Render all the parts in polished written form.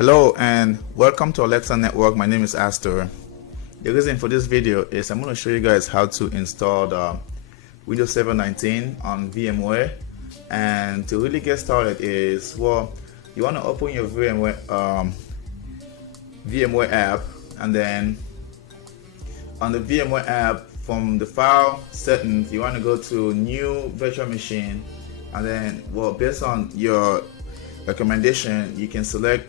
Hello and welcome to Alexia Network. My name is Astor. The reason for this video is I'm going to show you guys how to install the Windows Server 19 on VMware. And to really get started is, well, you want to open your VMware app, and then on the VMware app, from the file settings, you want to go to new virtual machine, and then, well, based on your recommendation, you can select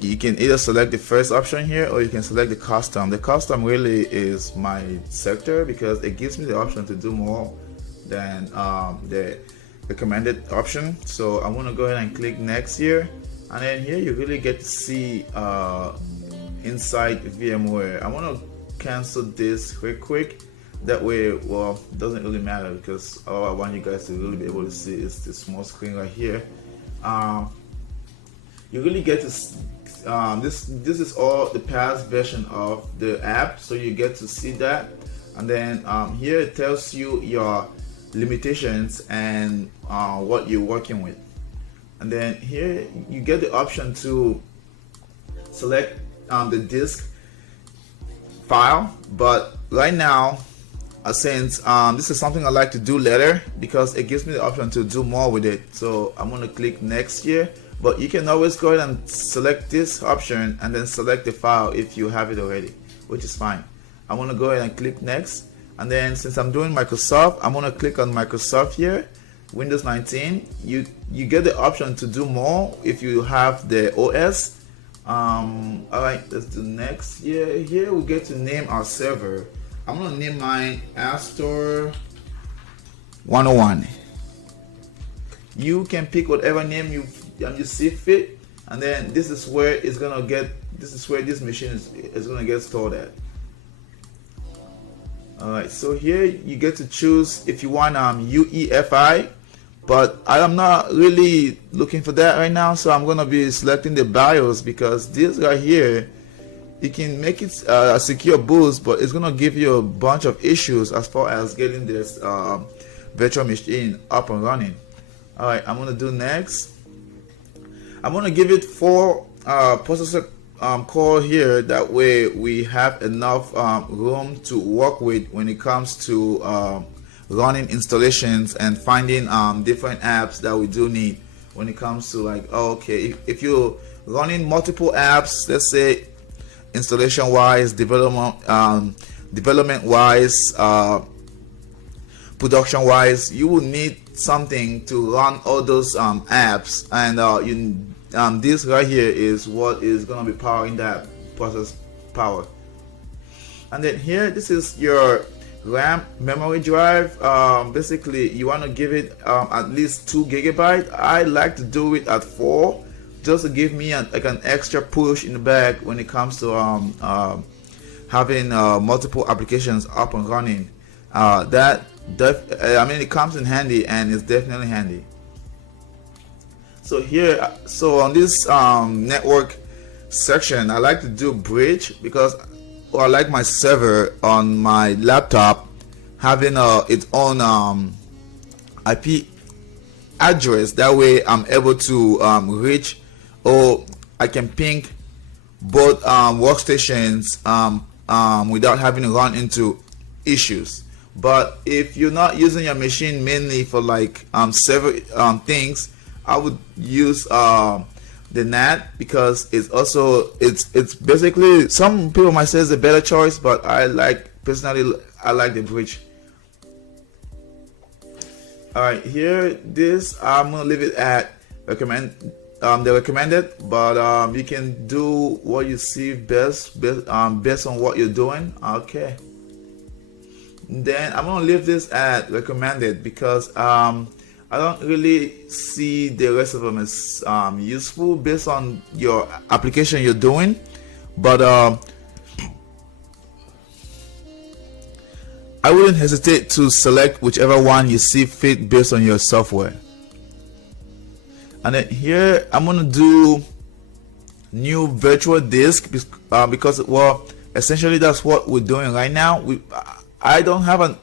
you can either select the first option here, or you can select the custom. The custom really is my sector because it gives me the option to do more than the recommended option. So I'm going to go ahead and click next here, and then here you really get to see inside VMware. I want to cancel this real quick. That way, well, it doesn't really matter because all I want you guys to really be able to see is this small screen right here. You really get to this is all the past version of the app, so you get to see that. And then here it tells you your limitations and what you're working with. And then here you get the option to select the disk file, but right now, since this is something I like to do later because it gives me the option to do more with it, so I'm going to click next here. But you can always go ahead and select this option and then select the file if you have it already, which is fine. I'm going to go ahead and click next, and then since I'm doing Microsoft, I'm going to click on Microsoft here, Windows 19. You get the option to do more if you have the OS. Alright, let's do next. Here we get to name our server. I'm going to name mine Astor 101. You can pick whatever name you see fit, and then this is where it's gonna get. This is where this machine is gonna get stored at. All right, so here you get to choose if you want UEFI, but I'm not really looking for that right now, so I'm gonna be selecting the BIOS because this right here, you can make it a secure boost, but it's gonna give you a bunch of issues as far as getting this virtual machine up and running. All right, I'm gonna do next. I'm gonna give it 4 processor core here. That way we have enough room to work with when it comes to running installations and finding different apps that we do need. When it comes to, like, okay, if you're running multiple apps, let's say installation wise, development wise, production wise, you will need something to run all those apps, and this right here is what is going to be powering that process power. And then here, this is your RAM memory drive. Basically you want to give it at least 2 GB. I like to do it at 4, just to give me like an extra push in the back when it comes to having multiple applications up and running. I mean, it comes in handy, and it's definitely handy. So here, so on this network section, I like to do bridge because I like my server on my laptop having its own IP address. That way I'm able to reach, or I can ping both workstations without having to run into issues. But if you're not using your machine mainly for like server things, I would use the NAT because it's basically, some people might say it's a better choice, but personally I like the bridge. Alright, here I'm gonna leave it at the recommended, but you can do what you see best based on what you're doing. Okay, then I'm gonna leave this at recommended because I don't really see the rest of them as useful based on your application you're doing, but I wouldn't hesitate to select whichever one you see fit based on your software. And then here I'm gonna do new virtual disk because, well, essentially that's what we're doing right now. I don't have an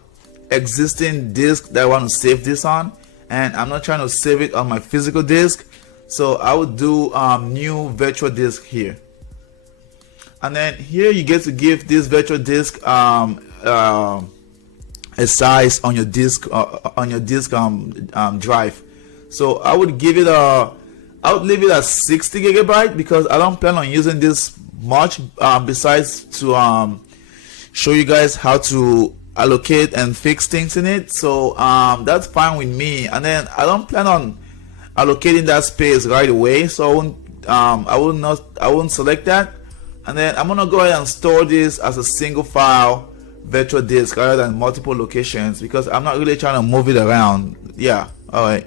existing disk that I want to save this on, and I'm not trying to save it on my physical disk. So I would do new virtual disk here, and then here you get to give this virtual disk a size on your disk drive. So I would give it I would leave it at 60 gigabyte because I don't plan on using this much besides to show you guys how to allocate and fix things in it. So that's fine with me, and then I don't plan on allocating that space right away, so I wouldn't select that, and then I'm gonna go ahead and store this as a single file virtual disk rather than multiple locations because I'm not really trying to move it around. Yeah, all right.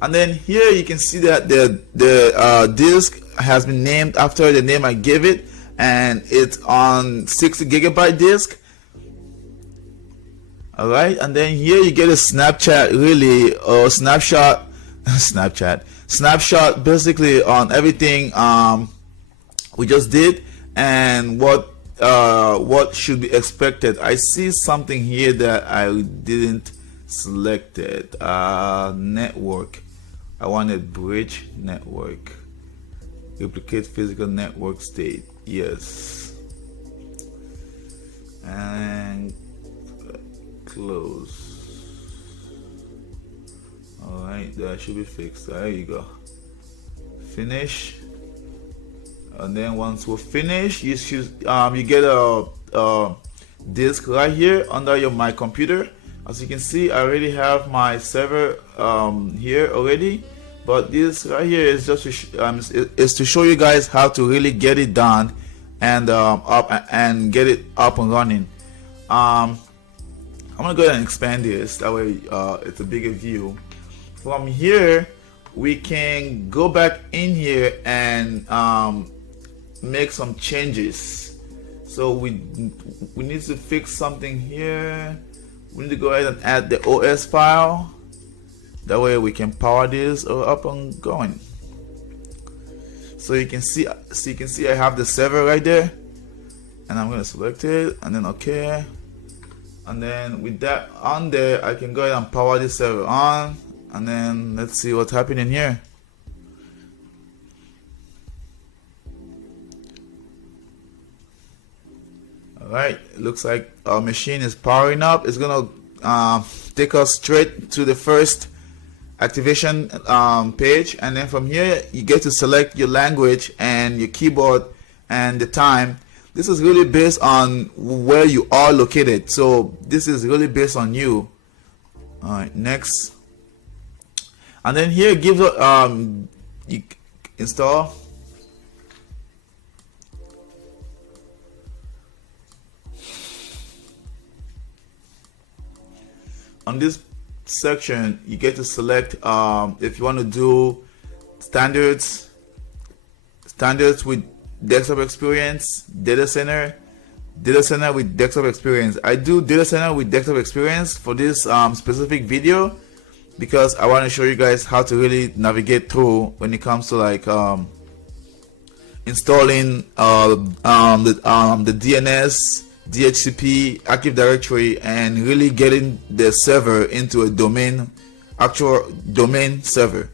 And then here you can see that the disk has been named after the name I gave it, and it's on 60 gigabyte disk. All right, and then here you get a snapshot, really, or snapshot, snapshot basically on everything we just did and what should be expected. I see something here that I didn't select it. Network. I wanted bridge network. Replicate physical network state. Yes. And close. Alright, that should be fixed. There you go. Finish. And then once we're finished, you should you get a disk right here under my computer. As you can see, I already have my server here already, but this right here is just to show you guys how to really get it done and get it up and running. I'm gonna go ahead and expand this, that way it's a bigger view. From here we can go back in here and make some changes. So we need to fix something here. We need to go ahead and add the OS file, that way we can power this up and going. So you can see I have the server right there, and I'm gonna select it and then okay. And then with that on there, I can go ahead and power this server on, and then let's see what's happening here. Alright, it looks like our machine is powering up. It's gonna take us straight to the first activation page, and then from here you get to select your language and your keyboard and the time. This is really based on where you are located, so this is really based on you. Alright, next. And then here gives you install. On this section you get to select if you want to do standards with desktop experience, data center with desktop experience. I do data center with desktop experience for this specific video because I want to show you guys how to really navigate through when it comes to like installing the DNS, DHCP, Active Directory, and really getting the server into a actual domain server.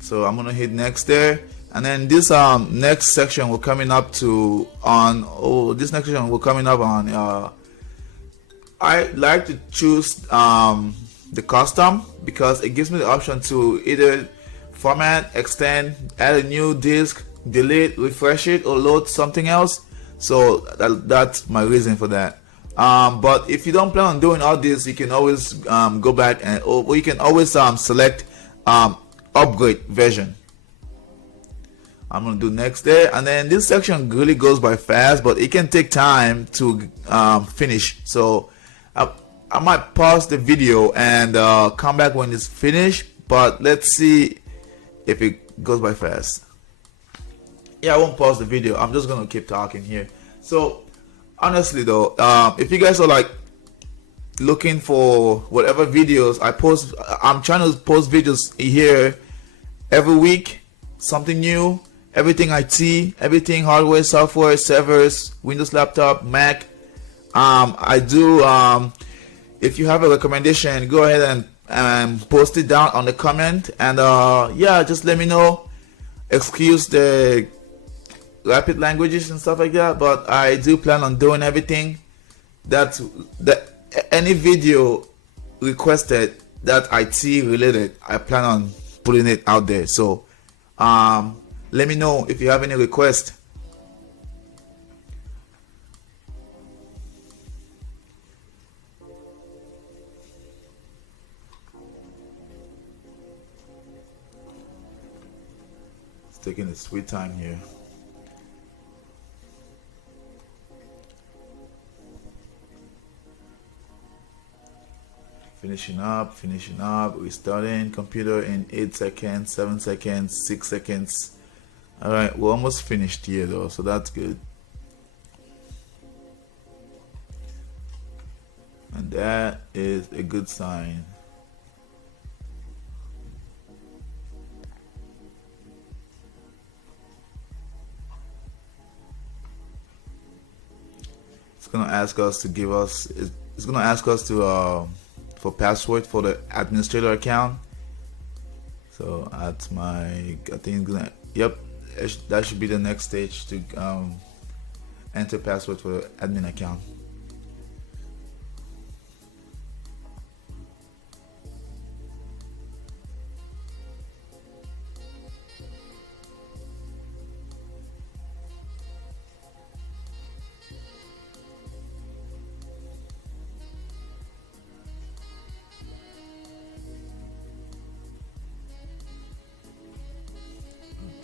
So I'm gonna hit next there, and then this next section we're coming up on. I like to choose the custom because it gives me the option to either format, extend, add a new disk, delete, refresh it, or load something else. So that's my reason for that. But if you don't plan on doing all this, you can always go back or you can always select upgrade version. I'm gonna do next there, and then this section really goes by fast, but it can take time to finish. So I might pause the video and come back when it's finished, but let's see if it goes by fast. Yeah, I won't pause the video. I'm just gonna keep talking here. So honestly though, if you guys are like looking for whatever videos I post, I'm trying to post videos here every week, something new, everything IT, everything hardware, software, servers, Windows laptop, Mac. I do if you have a recommendation, go ahead post it down on the comment, and yeah, just let me know. Excuse the rapid languages and stuff like that, but I do plan on doing everything that any video requested that IT related, I plan on putting it out there. So let me know if you have any requests. It's taking its sweet time here. Finishing up, restarting computer in 8 seconds, 7 seconds, 6 seconds. Alright, we're almost finished here though, so that's good. And that is a good sign. It's gonna ask us to give us, it's gonna ask us to for password for the administrator account. So at my, I think, yep, that should be the next stage to enter password for the admin account.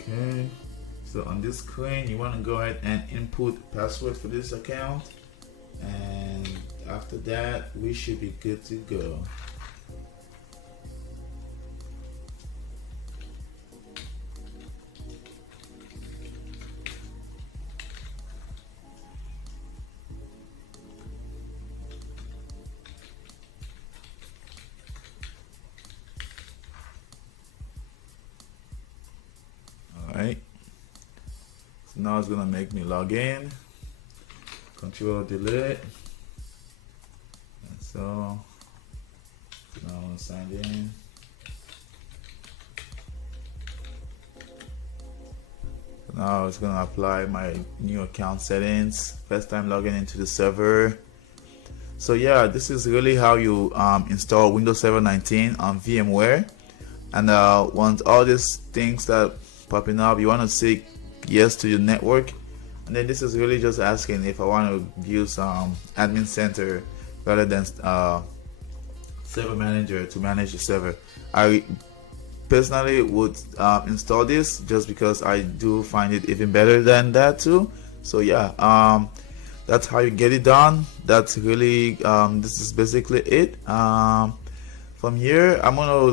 Okay, so on this screen you want to go ahead and input password for this account, and after that we should be good to go. Alright, so now it's gonna make me log in. Control delete, and so now I'm signed in. So now it's gonna apply my new account settings. First time logging into the server. So yeah, this is really how you install Windows Server 19 on VMware. And once all these things that popping up, you want to say yes to your network, and then this is really just asking if I want to use admin center rather than server manager to manage the server. I personally would install this just because I do find it even better than that too. So yeah, that's how you get it done. That's really this is basically it. From here,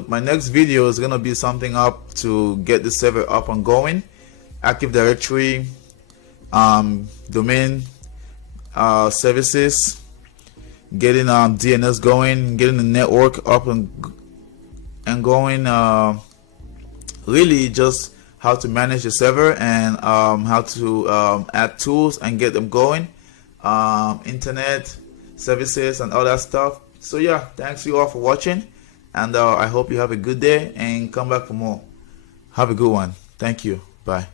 my next video is gonna be something up to get the server up and going, Active Directory, domain services, getting DNS going, getting the network up and going. Really just how to manage the server and how to add tools and get them going, internet services and all that stuff. So yeah, thanks you all for watching, and I hope you have a good day and come back for more. Have a good one. Thank you. Bye.